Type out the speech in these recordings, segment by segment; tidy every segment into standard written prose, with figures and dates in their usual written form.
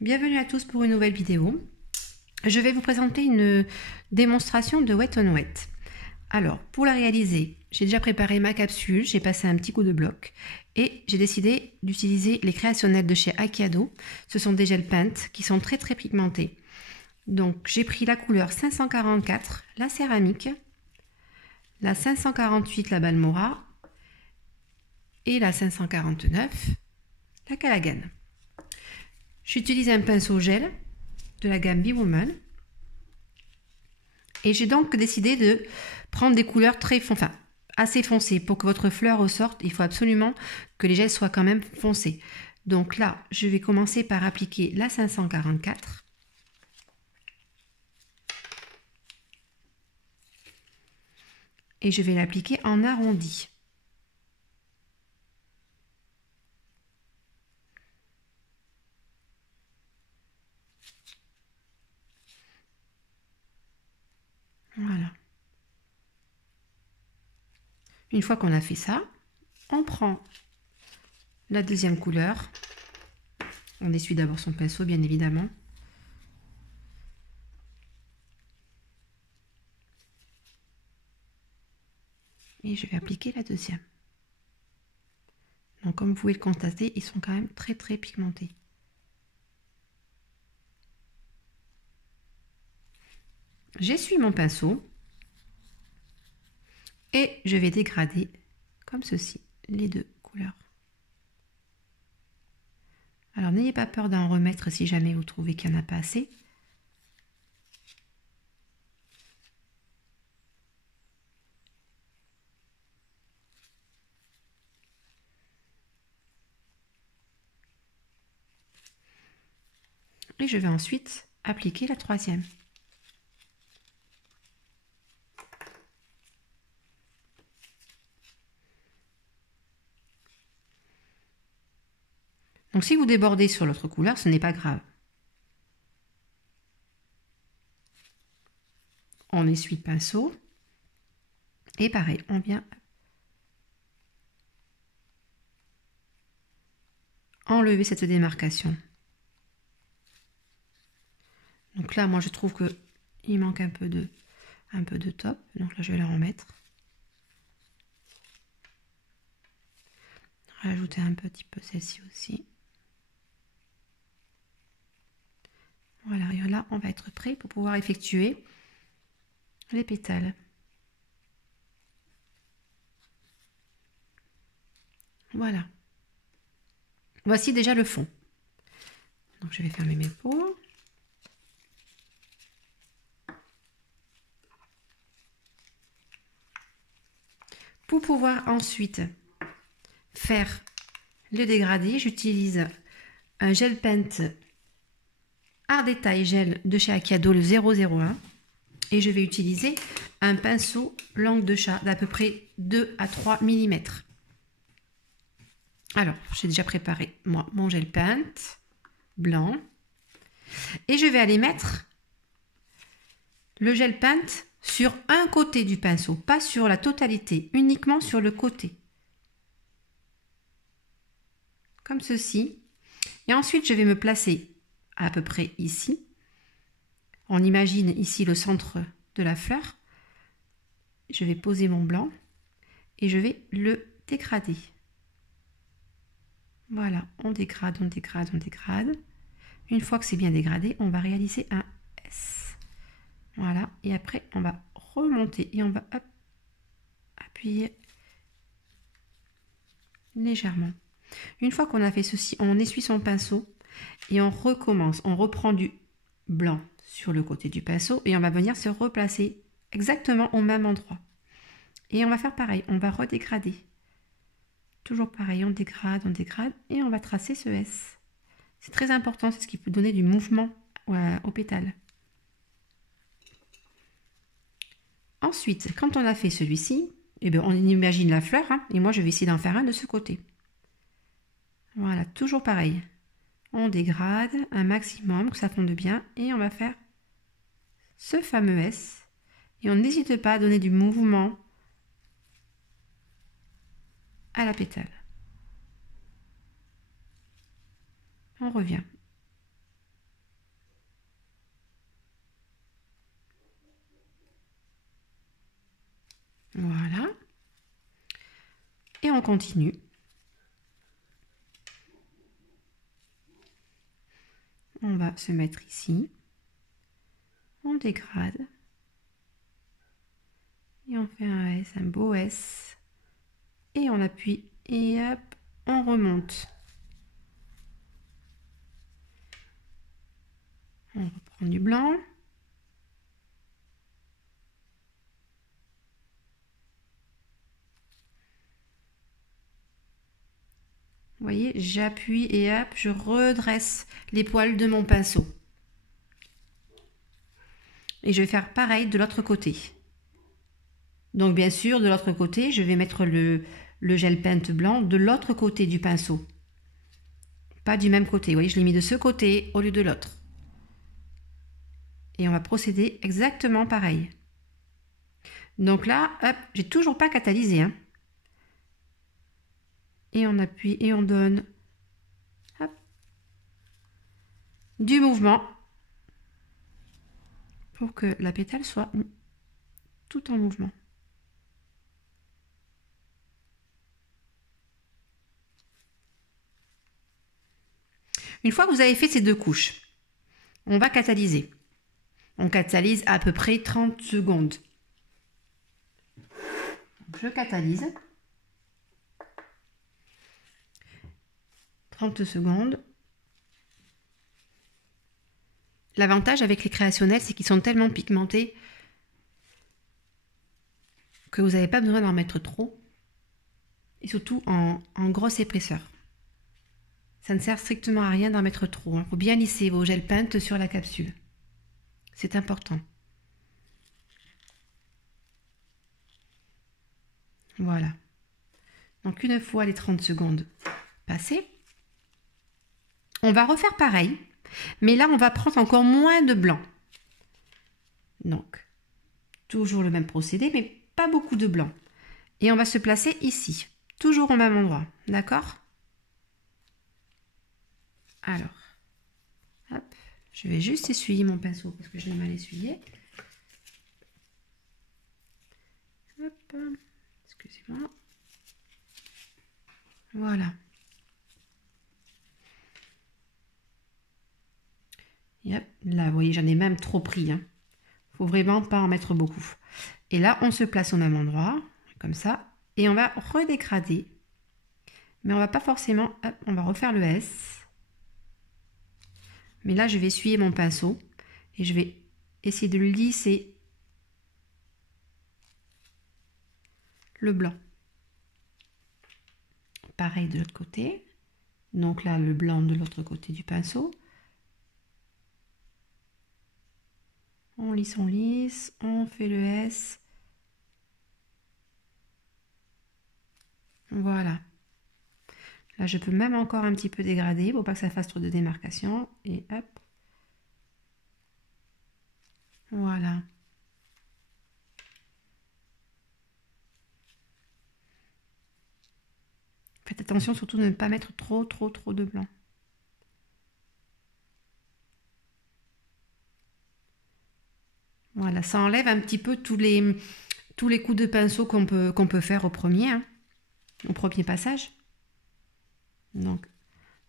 Bienvenue à tous pour une nouvelle vidéo. Je vais vous présenter une démonstration de Wet on Wet. Alors, pour la réaliser, j'ai déjà préparé ma capsule, j'ai passé un petit coup de bloc et j'ai décidé d'utiliser les créationnels de chez Akiado. Ce sont des gels paint qui sont très pigmentés. Donc, j'ai pris la couleur 544, la céramique, la 548, la Balmora et la 549, la Calagan. J'utilise un pinceau gel de la gamme Be Woman et j'ai donc décidé de prendre des couleurs assez foncées. Pour que votre fleur ressorte, il faut absolument que les gels soient quand même foncés. Donc là, je vais commencer par appliquer la 544. Et je vais l'appliquer en arrondi. Voilà. Une fois qu'on a fait ça, on prend la deuxième couleur. On essuie d'abord son pinceau, bien évidemment. Et je vais appliquer la deuxième. Donc, comme vous pouvez le constater, ils sont quand même très pigmentés. J'essuie mon pinceau et je vais dégrader comme ceci les deux couleurs. Alors n'ayez pas peur d'en remettre si jamais vous trouvez qu'il n'y en a pas assez. Et je vais ensuite appliquer la troisième. Donc si vous débordez sur l'autre couleur, ce n'est pas grave. On essuie le pinceau. Et pareil, on vient enlever cette démarcation. Donc là, moi, je trouve que il manque un peu de top. Donc là, je vais la remettre. Rajouter un petit peu celle-ci aussi. Voilà, et là, on va être prêt pour pouvoir effectuer les pétales. Voilà. Voici déjà le fond. Donc, je vais fermer mes pots. Pour pouvoir ensuite faire le dégradé, j'utilise un gel paint Art Detail Gel de chez Akiado, le 001. Et je vais utiliser un pinceau langue de chat d'à peu près 2 à 3 mm. Alors, j'ai déjà préparé moi mon gel paint blanc. Et je vais aller mettre le gel paint sur un côté du pinceau, pas sur la totalité, uniquement sur le côté. Comme ceci. Et ensuite, je vais me placer à peu près ici. On imagine ici le centre de la fleur. Je vais poser mon blanc et je vais le dégrader. Voilà, on dégrade, on dégrade, on dégrade. Une fois que c'est bien dégradé, on va réaliser un S. Voilà, et après, on va remonter et on va appuyer légèrement. Une fois qu'on a fait ceci, on essuie son pinceau et on recommence. On reprend du blanc sur le côté du pinceau et on va venir se replacer exactement au même endroit. Et on va faire pareil, on va redégrader. Toujours pareil, on dégrade et on va tracer ce S. C'est très important, c'est ce qui peut donner du mouvement au pétale. Ensuite, quand on a fait celui-ci, eh bien, on imagine la fleur, hein, et moi je vais essayer d'en faire un de ce côté. Voilà, toujours pareil. On dégrade un maximum, que ça fonde bien, et on va faire ce fameux S. Et on n'hésite pas à donner du mouvement à la pétale. On revient. on continue. On va se mettre ici. On dégrade. Et on fait un S, un beau S. Et on appuie et hop, on remonte. On reprend du blanc. Vous voyez, j'appuie et hop, je redresse les poils de mon pinceau. Et je vais faire pareil de l'autre côté. Donc bien sûr, de l'autre côté, je vais mettre le gel peinte blanc de l'autre côté du pinceau. Pas du même côté. Vous voyez, je l'ai mis de ce côté au lieu de l'autre. Et on va procéder exactement pareil. Donc là, hop, j'ai toujours pas catalysé. Hein. Et on appuie et on donne hop, du mouvement pour que la pétale soit tout en mouvement. Une fois que vous avez fait ces deux couches, on va catalyser. On catalyse à peu près 30 secondes. Je catalyse. 30 secondes. L'avantage avec les créationnels, c'est qu'ils sont tellement pigmentés que vous n'avez pas besoin d'en mettre trop. Et surtout en grosse épaisseur. Ça ne sert strictement à rien d'en mettre trop. Il faut bien lisser vos gels peintes sur la capsule. C'est important. Voilà. Donc une fois les 30 secondes passées, on va refaire pareil. Mais là, on va prendre encore moins de blanc. Donc, toujours le même procédé, mais pas beaucoup de blanc. Et on va se placer ici. Toujours au même endroit. D'accord ? Alors, hop, je vais juste essuyer mon pinceau parce que je l'ai mal essuyé. Hop, excusez-moi. Voilà. Et hop, là, vous voyez, j'en ai même trop pris. Hein. Faut vraiment pas en mettre beaucoup. Et là, on se place au même endroit, comme ça. Et on va redégrader. Mais on va pas forcément... Hop, on va refaire le S. Mais là, je vais essuyer mon pinceau et je vais essayer de lisser le blanc. Pareil de l'autre côté. Donc là, le blanc de l'autre côté du pinceau. On lisse, on fait le S. Voilà. Là, je peux même encore un petit peu dégrader pour pas que ça fasse trop de démarcation. Et hop. Voilà. Faites attention surtout de ne pas mettre trop de blanc. Voilà, ça enlève un petit peu tous les coups de pinceau qu'on peut faire au premier passage. Donc,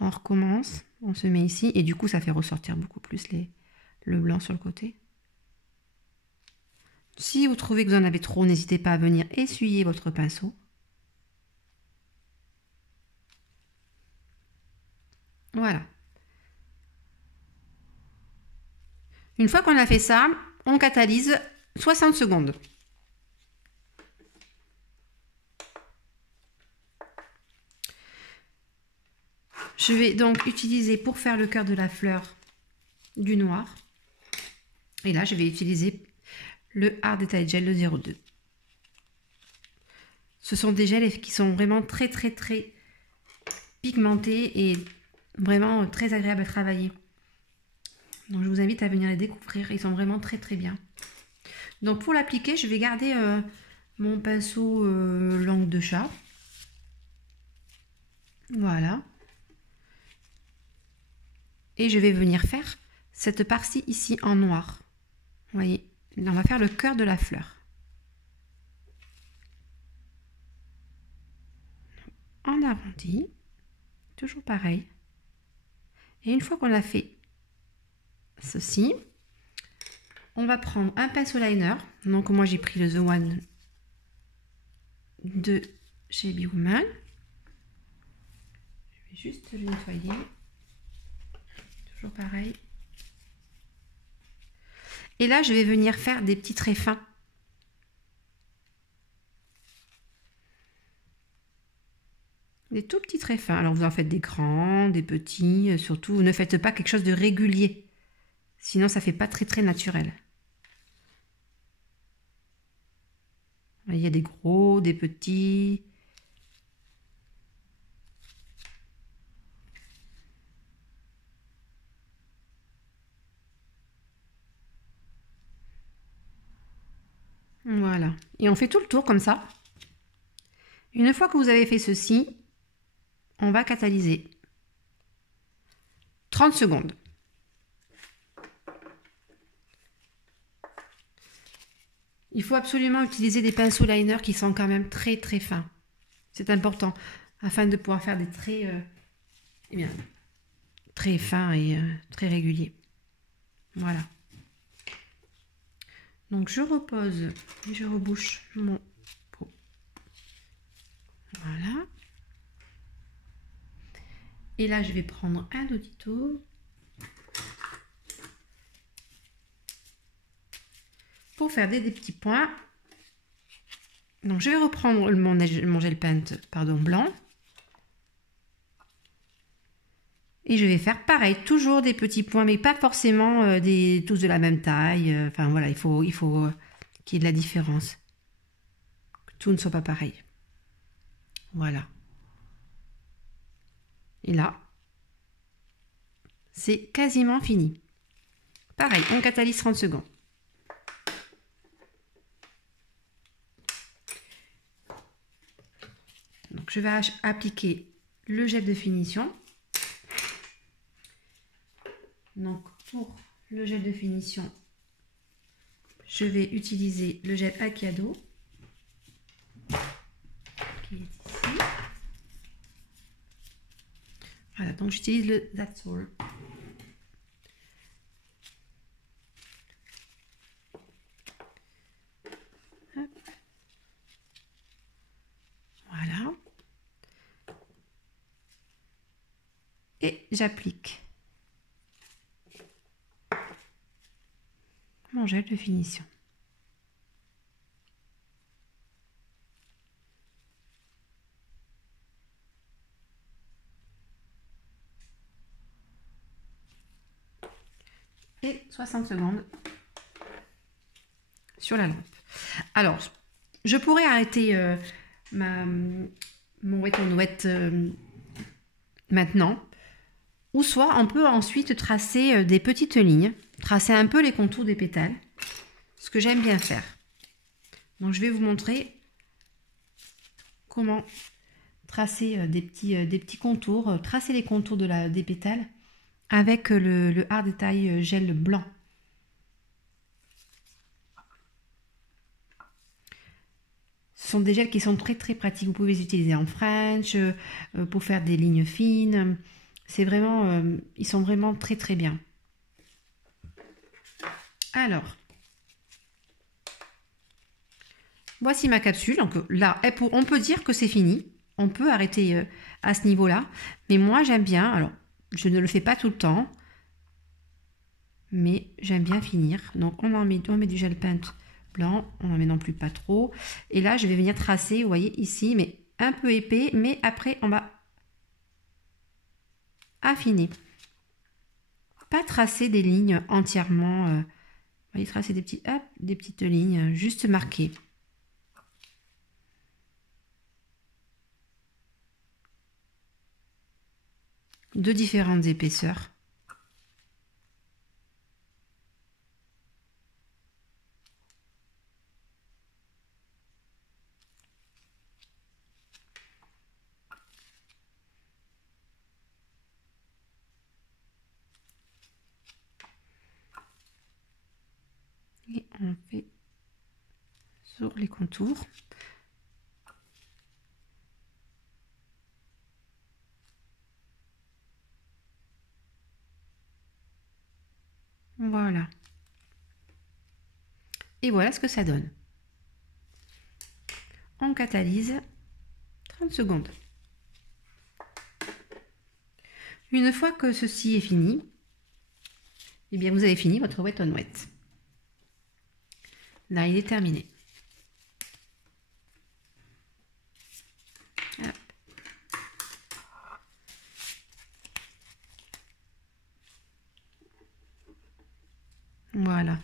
on recommence, on se met ici et du coup, ça fait ressortir beaucoup plus le blanc sur le côté. Si vous trouvez que vous en avez trop, n'hésitez pas à venir essuyer votre pinceau. Voilà. Une fois qu'on a fait ça, on catalyse 60 secondes. Je vais donc utiliser pour faire le cœur de la fleur du noir. Et là, je vais utiliser le Art Detail Gel, le 02. Ce sont des gels qui sont vraiment très pigmentés et vraiment très agréables à travailler. Donc je vous invite à venir les découvrir, ils sont vraiment très bien. Donc pour l'appliquer, je vais garder mon pinceau langue de chat. Voilà. Et je vais venir faire cette partie ici en noir. Vous voyez, là on va faire le cœur de la fleur. en arrondi, toujours pareil. Et une fois qu'on a fait ceci, on va prendre un pinceau liner. Donc moi j'ai pris le The One de chez Be-Woman. Je vais juste le nettoyer. Toujours pareil. Et là je vais venir faire des petits traits fins. Des tout petits traits fins. Alors vous en faites des grands, des petits, surtout ne faites pas quelque chose de régulier. Sinon ça fait pas très naturel. Il y a des gros, des petits. Voilà. Et on fait tout le tour comme ça. Une fois que vous avez fait ceci, on va catalyser. 30 secondes. Il faut absolument utiliser des pinceaux liner qui sont quand même très fins. C'est important afin de pouvoir faire des traits très fins et très réguliers. Voilà. Donc je repose et je rebouche mon pot. Voilà. Et là je vais prendre un dotito pour faire des petits points. Donc je vais reprendre mon gel paint blanc. Et je vais faire pareil, toujours des petits points, mais pas forcément tous de la même taille. Enfin voilà, il faut qu'il y ait de la différence. Que tout ne soit pas pareil. Voilà. Et là, c'est quasiment fini. Pareil, on catalyse 30 secondes. Donc je vais appliquer le gel de finition. Donc pour le gel de finition, je vais utiliser le gel Akiado qui est ici. Voilà, donc j'utilise le That's All. Hop. Voilà. Et j'applique mon gel de finition. Et 60 secondes sur la lampe. Alors, je pourrais arrêter mon Wet n Wet maintenant, ou soit on peut ensuite tracer des petites lignes, tracer un peu les contours des pétales, ce que j'aime bien faire. Donc je vais vous montrer comment tracer des petits contours, tracer les contours des pétales avec le Art Detail gel blanc. Ce sont des gels qui sont très pratiques. Vous pouvez les utiliser en French, pour faire des lignes fines. C'est vraiment, ils sont vraiment très bien. Alors, voici ma capsule. Donc là, on peut dire que c'est fini. On peut arrêter à ce niveau-là. Mais moi, j'aime bien. Alors, je ne le fais pas tout le temps. Mais j'aime bien finir. Donc, on met du gel paint blanc. On n'en met non plus pas trop. Et là, je vais venir tracer, vous voyez, ici, mais un peu épais. Mais après, on va affiner. Pas tracer des lignes entièrement. Vous voyez, tracer des petites lignes juste marquées. De différentes épaisseurs. Et on fait sur les contours. Voilà. Et voilà ce que ça donne. On catalyse 30 secondes. Une fois que ceci est fini, eh bien vous avez fini votre Wet on Wet. Là, il est terminé. Hop. Voilà.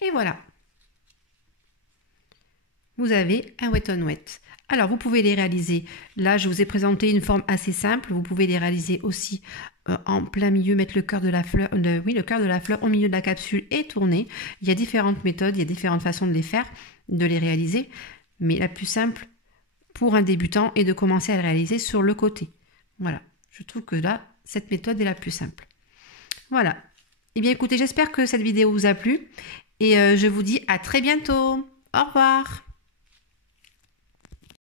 Et voilà. Vous avez un Wet on Wet. Alors, vous pouvez les réaliser. Là, je vous ai présenté une forme assez simple. Vous pouvez les réaliser aussi en plein milieu, mettre le cœur de la fleur, le cœur de la fleur au milieu de la capsule et tourner. Il y a différentes méthodes, il y a différentes façons de les faire, de les réaliser. Mais la plus simple pour un débutant est de commencer à le réaliser sur le côté. Voilà. Je trouve que là, cette méthode est la plus simple. Voilà. Eh bien, écoutez, j'espère que cette vidéo vous a plu et je vous dis à très bientôt. Au revoir.